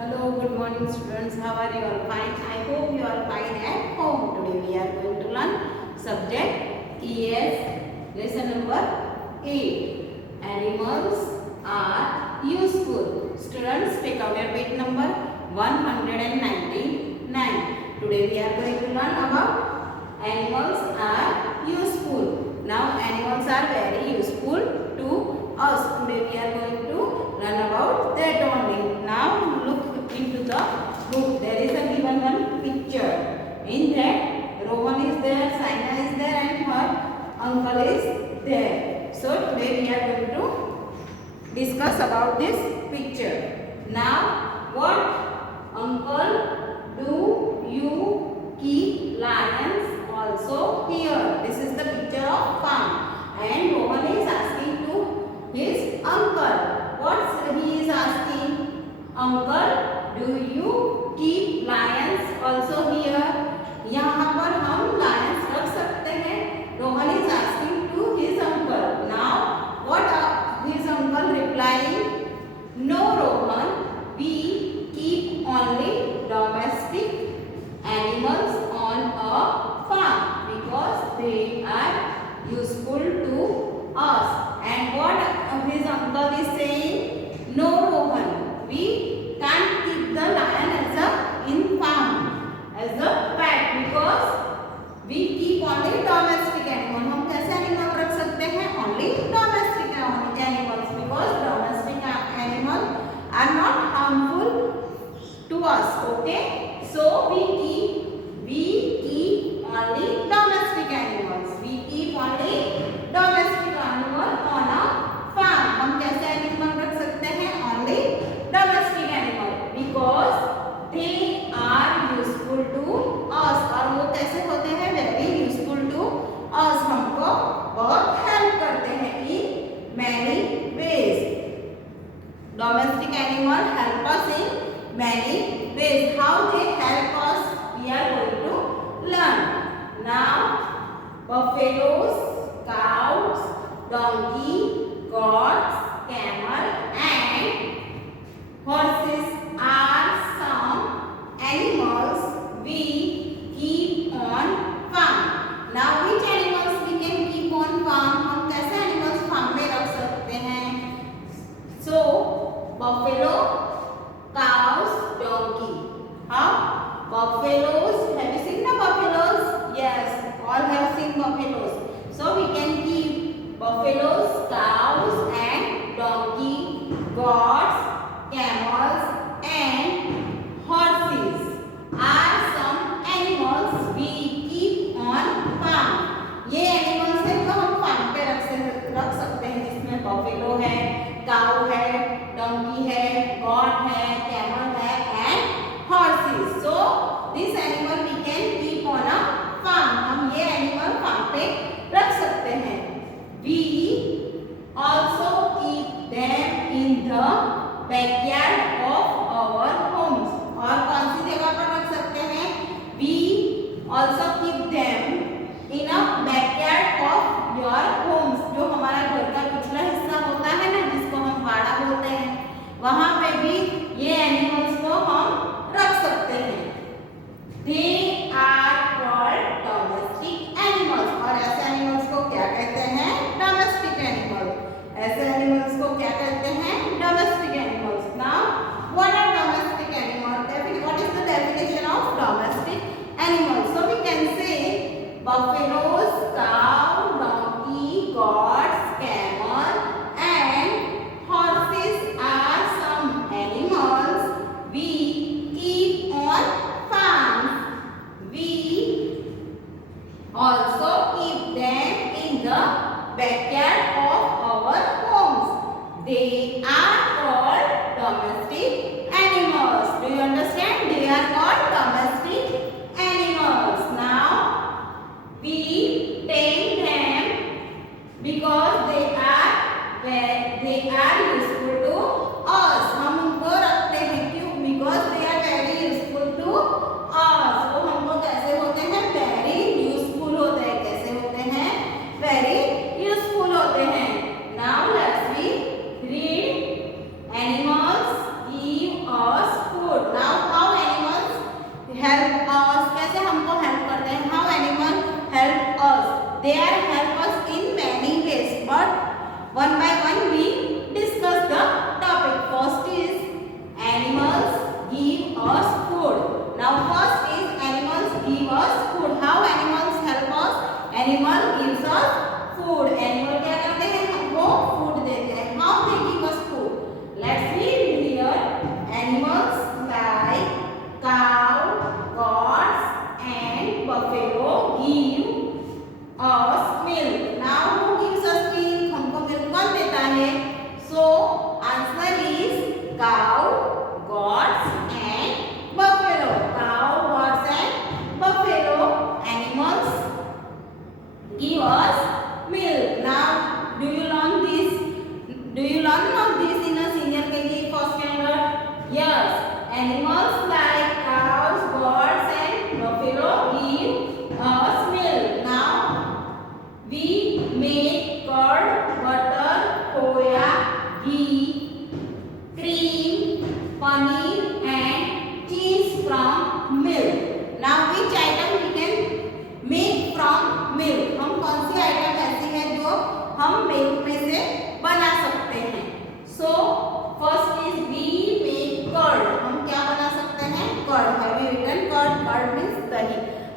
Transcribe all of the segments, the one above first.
Hello, good morning students. How are you all? Fine. I hope you are fine at home. Today we are going to learn subject ES lesson number 8. Animals are useful. Students, take out your page number 199. Today we are going to learn about animals are useful. Now animals are very useful to us. Today we are going to learn about that only. Now look into the book. There is a given one picture. In that, Rohan is there, Saina is there, and her uncle is there. So today we are going to discuss about this picture. Now, what uncle do you keep lions also here? This is the picture of farm, and Rohan is asking to his uncle. What he is asking? Uncle, do you keep lions also here? यहाँ पर हम lions रख सकते हैं. Rohan is asking to his uncle. Now, what his uncle replying? No, Rohan, we keep only domestic animals on a farm because they are useful to us. And what his uncle is saying? No, Rohan, we can't keep the lion as a in farm as a pet because we keep only domestic animal. हम कैसे animal रख सकते हैं? Only domestic animals because domestic animals are not harmful to us. Okay, so we keep only domestic animals. We keep only domestic animal on a farm. हम कैसे animal रख सकते हैं? Only domestic animal because they are useful to us. और वो कैसे होते हैं? Very useful to us. हमको बहुत help करते हैं in many ways. Domestic animal help us in many ways. How they help us? We are going to learn. Now, buffaloes, cows, donkey, goats, camel, and horses are some animals we keep on farm. Now, which animals we can keep on farm? हम कैसे animals farm में रख सकते हैं? So, buffalo, cows, donkey. How? Buffaloes. Have you seen the buffaloes? Yes, all have seen buffaloes. So we can keep buffaloes, cows, and donkey, goats, camels, and horses are some animals we keep on farm. ये animals हैं जो हम farm पे रख सकते हैं जिसमें buffalo है, cow है, donkey है, goat है, camel है, and horses. So this animal we can keep on a farm. हम ये animal farm पे रख सकते हैं. We also keep them in the backyard of our homes. और कौन सी जगह पर रख सकते हैं? We also keep them in a backyard of your homes. जो हमारा घर का पिछला हिस्सा होता है ना, जिसको हम वाड़ा बोलते हैं, वहाँ पे भी ये एनिमल्स को हम रख सकते हैं. They are called domestic animals. और ऐसे एनिमल्स को क्या कहते हैं? Domestic animals. ऐसे एनिमल्स को क्या कहते हैं? Domestic animals. Now, what are domestic animals? What is the definition of domestic animals? So we can say buffaloes, cow, donkey, goats, camel, and horses are some animals we keep on farms. We also keep them in the backyard of our homes. They are called domestic animals. Do you understand? They are called domestic animals. Now, we tame them because they are useful to us. हम उनको रखते हैं क्यों? Because they are very useful to us. वो हमको कैसे होते हैं? Very useful होते हैं. कैसे होते हैं? Very useful होते हैं. Now let's read. Animals give us food.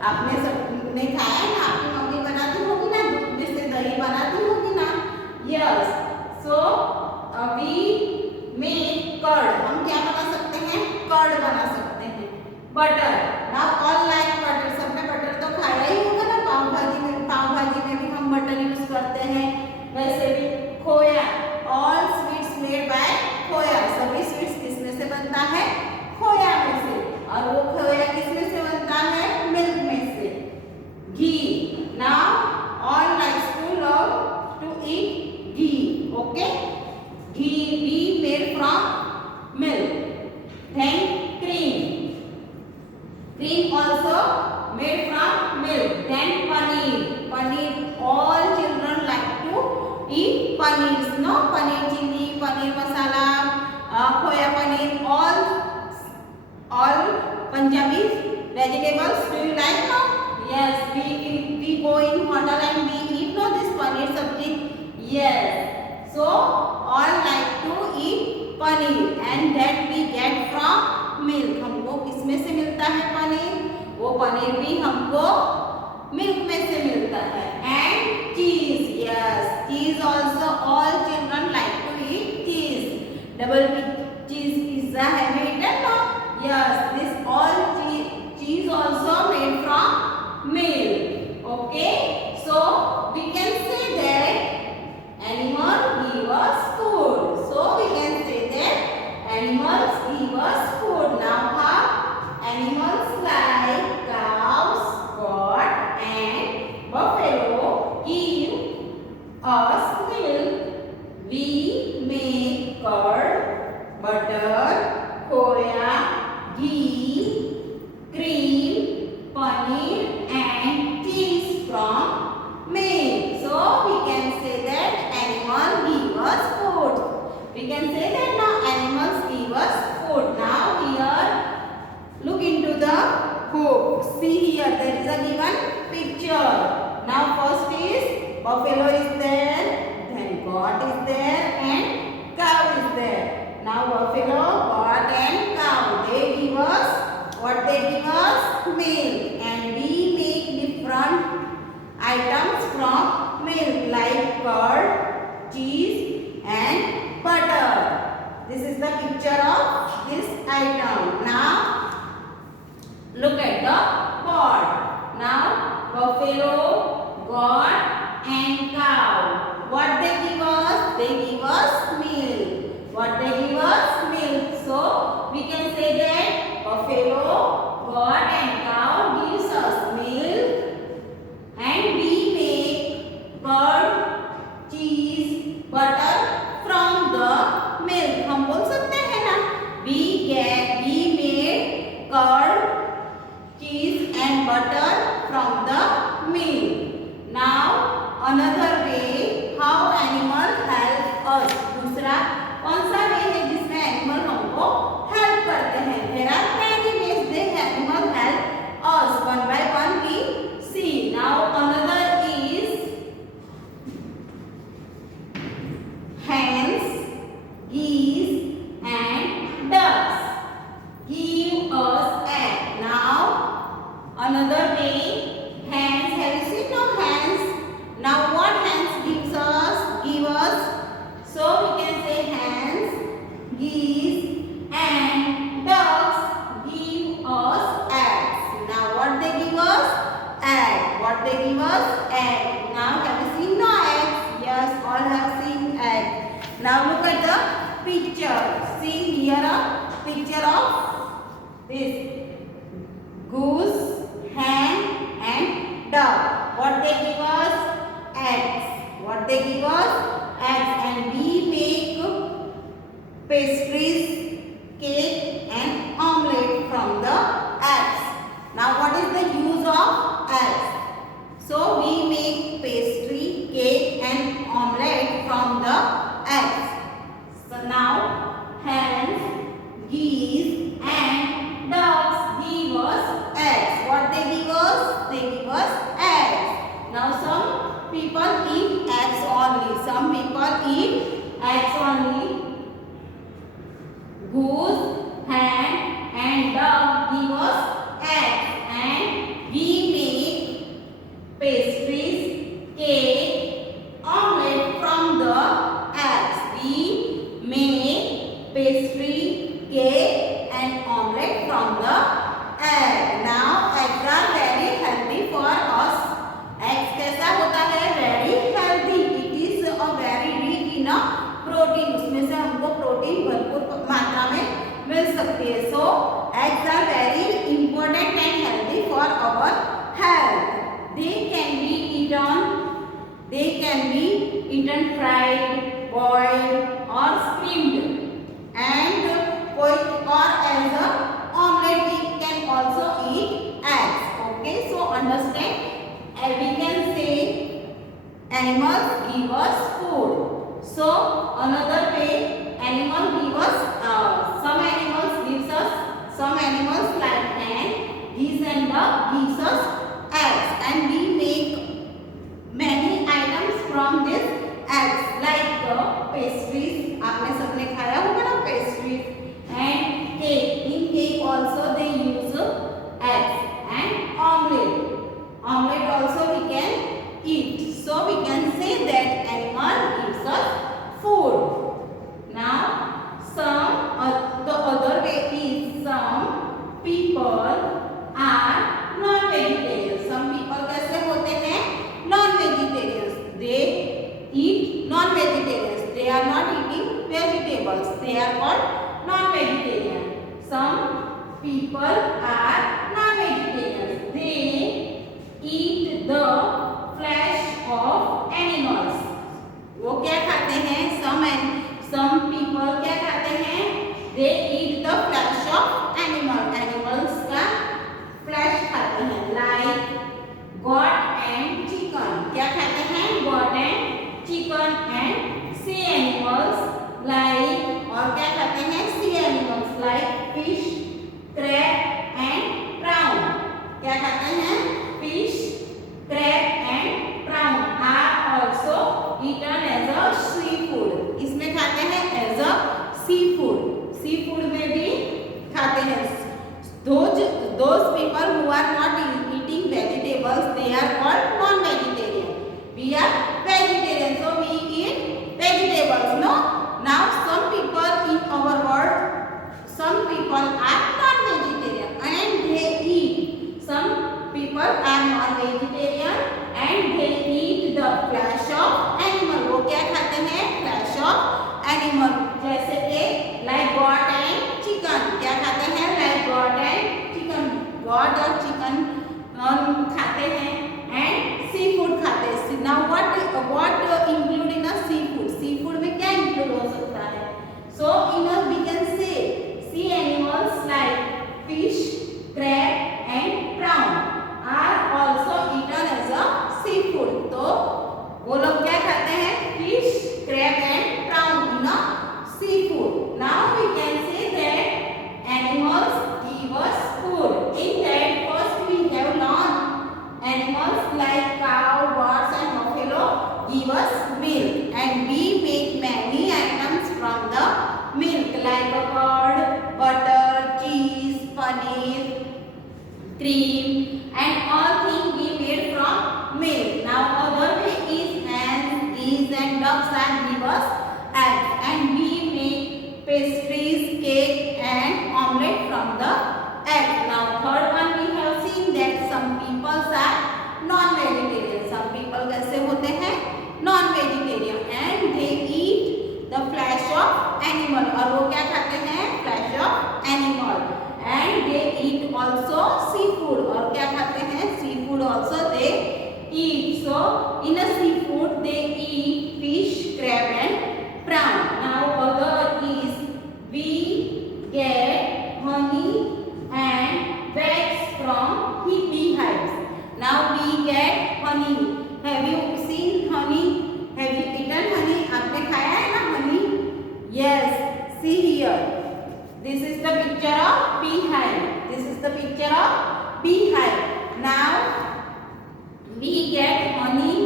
आपने सबने खाया है ना, आपकी मम्मी बनाती होगी ना, दूध में से दही बनाती होगी ना। Yes, so we make curd, हम क्या बना सकते हैं, कर्ड बना सकते हैं। Butter, now all like butter, सबने बटर तो खाया ही होगा ना, पाव भाजी में भी हम बटर यूज करते हैं। वैसे भी खोया, ऑल स्वीट्स मेड बाय खोया, सभी स्वीट्स किसमें से बनता है, खोया में से। और वो खोया किसमें से बनता है, मिल्क में से। Ghee, now all likes to love to eat ghee, okay. Ghee we made from milk. Then cream also made from milk. Then paneer, all children like to eat paneer, no, paneer chili, paneer masala, khoya paneer, all Punjabi vegetables. Do you like now? Yes, we go in hotel and we eat no this paneer sabji. Yes, so all like to eat paneer and that we get from milk. हमको किसमें से मिलता है पनीर, वो पनीर भी हमको milk में से मिलता है। And cheese, yes, cheese also, all children like to eat cheese. Double cheese pizza है made no, yes, this all cheese also made from milk, okay. So we can say that animal give us food. So we can say that animals give us food. Now how? Animals like cows, goat and buffalo give us milk. We make curd, butter, khoya, ghee, cream, paneer and cheese from milk. So we can say that animal give us food. We can say that now animals give us food. Now here look into the book. See here there is a given picture. Now first is buffalo is there, then goat is there and cow is there. Now buffalo, goat and cow, they give us what, they give us milk, and we make different items from milk like curd, cheese and butter. This is the picture of this item. Now look at the pot. Now buffalo, goat and cow, what they give us, they give us milk. What they give us, milk. So we can say that buffalo, goat and cow gives us milk and we make curd, cheese, butter from the milk. हम बोल सकते हैं ना, we made curd, cheese and butter from the milk. Now another way how animal help us. दूसरा कौन सा वे है जिसमें एनिमल हमको हेल्प करते हैं. There are many ways they animal help us. One by one we see. Now another is hens, geese and ducks give us egg. Now another way, hens, have you seen no hens? Now what hens give us? So we can say hens, geese and ducks give us eggs. Now what they give us? Egg. What they give us? Egg. Now have you seen no eggs? Yes, all have seen egg. Now look at the picture. See here a picture of this goose, hen and duck. What they give us? Eggs. What they give us? Eggs. And we make pastries, cake and omelette from the eggs. Now what is the use of eggs? So we make pastry, cake and omelette from the eggs. So now hens, geese and ducks give us eggs. What they give us? They give us eggs. Now some people eat eggs only. Some people eat pastry, cake and omelette from the egg. Now eggs are very healthy for us. Eggs कैसा होता है? Very healthy. It is a very rich in a protein. उसमें से हमको protein भरपूर मात्रा में मिल सकती है. So eggs are very important and healthy for our health. They can be eaten fried, boiled or steamed, and or as a omelette. We can also eat eggs. Okay, so understand. We can say animals give us food. So another way, animal give us some animals like hen, geese and duck gives us eggs, and we make many items from this eggs like pastries. आपने सबने खाया होगा ना pastries, and cake. In cake also they use eggs, and omelette also we can eat. So we can say that animal gives us food. Now the other way is some people are non-vegetarians. Some people कैसे होते हैं? Non-vegetarians. They eat non-vegetarians. They are not eating vegetables. They are called non-vegetarian. Some people are non-vegetarians. They eat the flesh of animals. वो क्या खाते हैं? Some people क्या खाते हैं? They eat the flesh of animals का flesh खाते हैं. Like goat and chicken. क्या खाते हैं? Goat and chicken. And sea animals like, और क्या खाते हैं? Sea animals like fish, crab and prawn. क्या खाते हैं? Fish, crab and prawn are also eaten as a seafood. इसमें खाते हैं as a seafood. Seafood में भी खाते हैं. Those people who are not eating vegetables, they are called non-vegetarian. We are vegetarian, so we eat vegetables. No. Now some people in our world, some people are non-vegetarian and they eat. Some people are non-vegetarian and they eat the flesh of animal. वो क्या खाते हैं? Flesh of animal. जैसे कि like goat and chicken. क्या खाते हैं? Like goat and chicken. Goat और chicken खाते हैं and seafood खाते हैं. Now what include in a seafood? Seafood में क्या include हो सकता है? So in a we can say sea animals like fish, crab and prawn are also eaten as a seafood. तो वो लोग क्या खाते हैं? Fish, crab and prawn in a seafood. Now we can say that animals give us food. In that first we have non animals like cow, birds and buffalo give us milk, and we make many items from the milk like curd, butter, cheese, paneer, cream and all things we made from milk. Now other way is hens, geese and ducks are give us eggs, and we make pastries, cake and omelette from the egg. Now third one we have seen that some people are non-vegetarian. Some people कैसे होते हैं? Non-vegetarian and they eat the flesh of animal. और वो क्या खाते हैं? Flesh of animal. And they eat also seafood. और क्या खाते हैं? Seafood also they eat. So in a seafood they eat fish, crab and prawn. Now other is we get honey and wax from beehives. Now we get honey. Have you seen honey? Have you eaten honey? आपने खाया है ना honey? Yes. See here. This is the picture of beehive. This is the picture of beehive. Now we get honey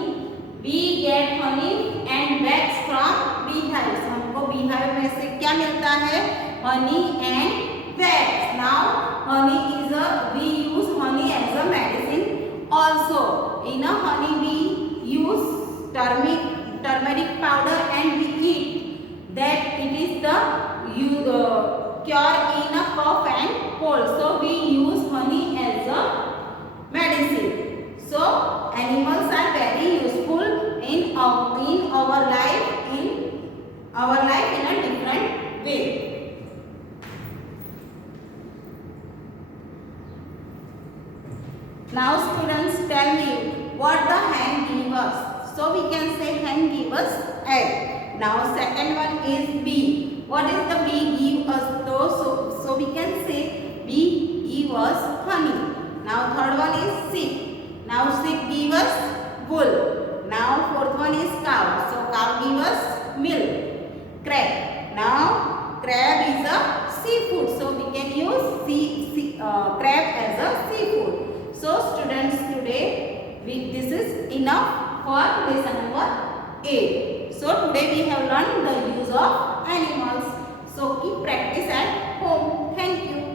and wax from beehives. हमको beehive में से क्या मिलता है? Honey and wax. Now honey is we use honey as a medicine also. In a honey we use turmeric powder and we eat. That it is the cure in a cough and cold. So we use honey as a medicine. So animals are very useful in our life in a different way. Now students, tell me what the hen give us. So we can say hen give us egg. Now second one is bee. What is the bee give us though? So we can say bee give us honey. Now third one is sheep. Now sheep give us wool. Now fourth one is cow. So cow give us milk. Crab. Now crab is a seafood. So we can use crab as a seafood. So students, today this is enough for lesson number 8. So today we have learned the use of animals. So keep practice at home. Thank you.